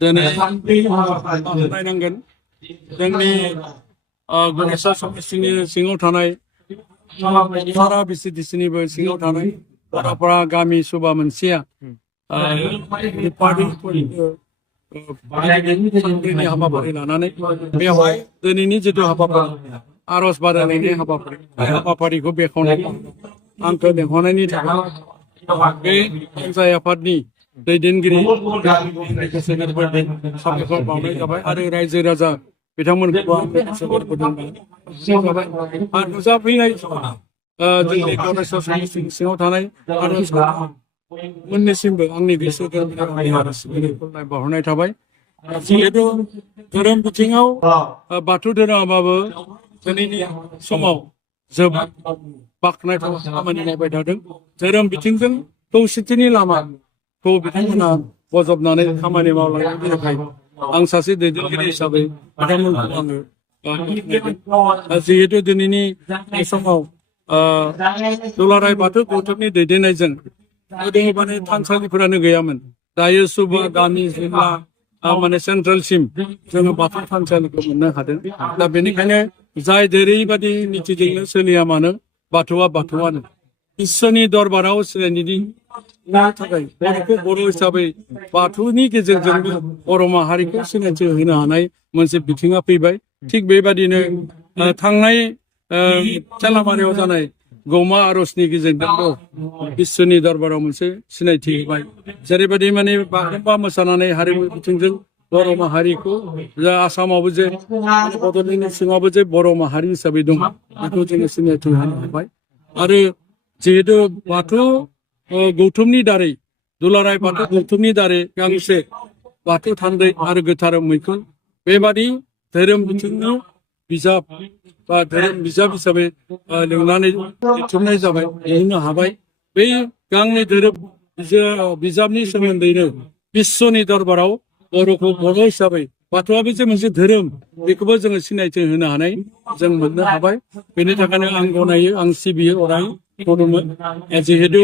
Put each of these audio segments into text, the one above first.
दिनै नायनांगोन जोंनि गणेश समष्टिनि सिङाव थानाय सारा बिसिडिसिनिबो सिङाव थानाय बरापारा गामि सभा मोनसेया पार्टिनि हाबाफारि लानानै बेवहाय दिनैनि जिथु हाबाफारि आर'ज बादायनायनि हाबाफारिखौ बेखेवनाय आंखौ लेंहरनायनि थाखाय बे पन्साय आफादनि दैदेनगिरि गोसो गोरबोजों साबायखर बावनाय जाबाय आरो रायजो राजा बिथांमोनखौबो आं गोसो गोरबोजों आरो नुजाफैनाय जोंनि गणेश समष्टिनि सिङाव थानाय आर'ज मोननिसिमबो आंनि गोसो गोरबोनिफ्राय सिबिनायखौ बावहरनाय थाबाय जिहेतु धोरोम बिथिङाव बाथौ धोरोमाबो दिनैनि समाव जोबोद बाख्नायथाव खामानि मावबाय थादों धोरोम बिथिंजों खौसेथिनि लामाखौ बिथांमोना बजबनानै खामानि मावलांनायनि थाखाय आं सासे दैदेनगिरि हिसाबै बिथांमोनखौ आङो जिहेतु दिनैनि समाव दुलाराय बाथौ गौथुमनि दैदेननायजों गोदो थानसालिफोरानो गैयामोन दायो सुबा गामि जिल्ला माने सेन्ट्रेलसिम जोङो बाथौ थानसालिखौ मोननो हादों दा बेनिखायनो जाय जेरैबायदि नितिजोंनो सोलिया मानो बाथौआ बाथौआनो इसोरनि दरबाराव सिनायथिनि थाखाय बर'खौ बर' हिसाबै बाथौनि गेजेरजोंबो बर' माहारिखौ सिनायथि होनो हानाय मोनसे बिथिङा फैबाय थिग बेबादिनो थांनाय थेलामारियाव जानाय गौमा आर'जनि गेजेरजोंबो इसोरनि दरबाराव मोनसे सिनायथि होबाय जेरैबायदि माने बागुरुम्बा मोसानानै हारिमु बिथिंजों बर' माहारिखौ जा आसामावबो जे बड'लेण्डनि सिङावबो जे बर' माहारि हिसाबै दं बेखौ जोङो सिनायथि होनो हाबाय आरो जिहेतु बाथौ गौथुमनि दारै दुलाराय बाथौ गौथुमनि दारै गांसे बाथौ थान्दै आरो गोथार मैखुन बेबादि धोरोम बिथिंनि बिजाब बा धोरोम बिजाब हिसाबै लिरनानै लिरथुमनाय जाबाय दिहुननो हाबाय बे गांनै धोरोम बिजाबनि सोमोन्दैनो बिश्वनि दरबाराव बर'खौ बर' हिसाबै बाथौआबो जे मोनसे धोरोम बेखौबो जोङो सिनायथि होनो हानाय जों मोननो हाबाय बेनि थाखायनो आं गनायो आं सिबियो अराय खुलुमो जिहेतु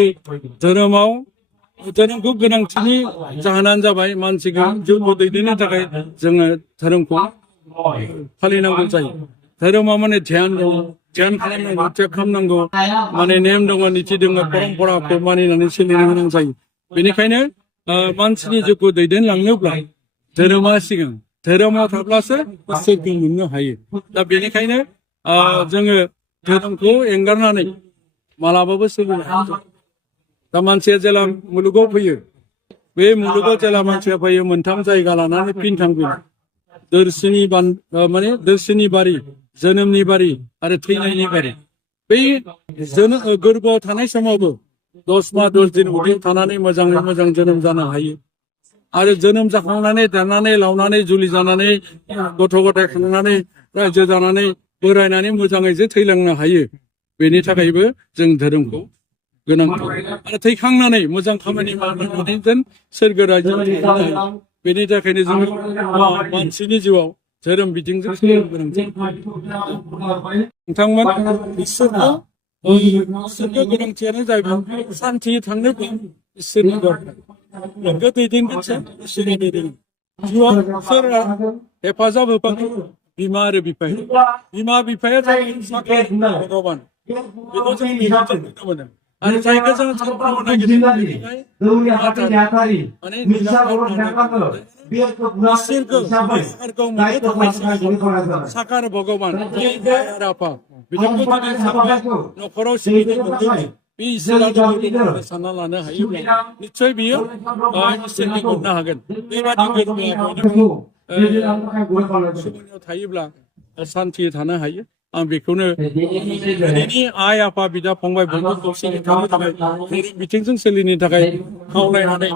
धोरोमखौ गोनांथिनि जाहोनानो जाबाय मानसिखौ जिउखौ दैदेननो थाखाय जोङो धोरोमखौ फालिनांगौ जायो धोरोमा माने ध्यान दङ ध्यान खालामनांगौ त्याग खालामनांगौ माने नेम दङ निथि दङ परम्पराखौ मानिनानै सोलिनो गोनां जायो बेनिखायनो मानसिनि जिउखौ दैदेनलांनोब्ला धोरोमा सिगां धोरोमाव थाब्लासो इसोरखौ मोननो हायो दा बेनिखायनो जोङो धोरोमखौ एंगारनानै मालाबाबो सोलिनो हाया दा मानसिया जेला मुलुगाव फैयो बे मुलुगाव जेला मानसिया फैयो मोनथाम जायगा लानानै फिन थांफिनो दोरसिनि बारि जोनोमनि बारि आरो थैनायनि बारि बै गोरबोआव थानाय समावबो 10 माह 10 दिन उदैयाव थानानै मोजाङै मोजां जोनोम जानो हायो आरो जोनोम जाखांनानै देरनानै लावनानै जुलि जानानै गथ' गथाय खांनानै रायजो जानानै बोरायनानै मोजाङै जे थैलांनो हायो बेनि थाखायबो जों धोरोमखौ गोनांथार आरो थैखांनानै मोजां खामानि मावनानै जेन सोरगो रायजोआव बेनि थाखायनो जों मानसिनि जिउआव धोरोम बिथिंजों सोलिनो गोनां जायो नोंथांमोन इसोरखौ गोनांथियानो जाहैबाय सान्थि थांनोब्ला इसोरनि दरबार नोंखौ दैदेनगोनसो इसोरा दैदेनगोन जिउआव सोर हेफाजाब होफागोन बिमा आरो बिमा बिफाया जाबाय भगबान बेखौ जों मेगनजों नुनो मोनो आरो जायखौ जों सानफ्रोमबो साकार भगबान राफा बिथांखौ न'खराव सिबिनो मोनदों बे इसोरा सानना लानो हायोब्ला निस्सय बियो इसोरनि मोननो हागोन बेबादि गोरबोआव थायोब्ला सान्थि थानो हायो आं बेखौनो दिनैनि आइ आफा बिदा फंबाय बयबो खौसेयै थानो थाखाय बिथिंजों सोलिनो थाखाय खावलायनानै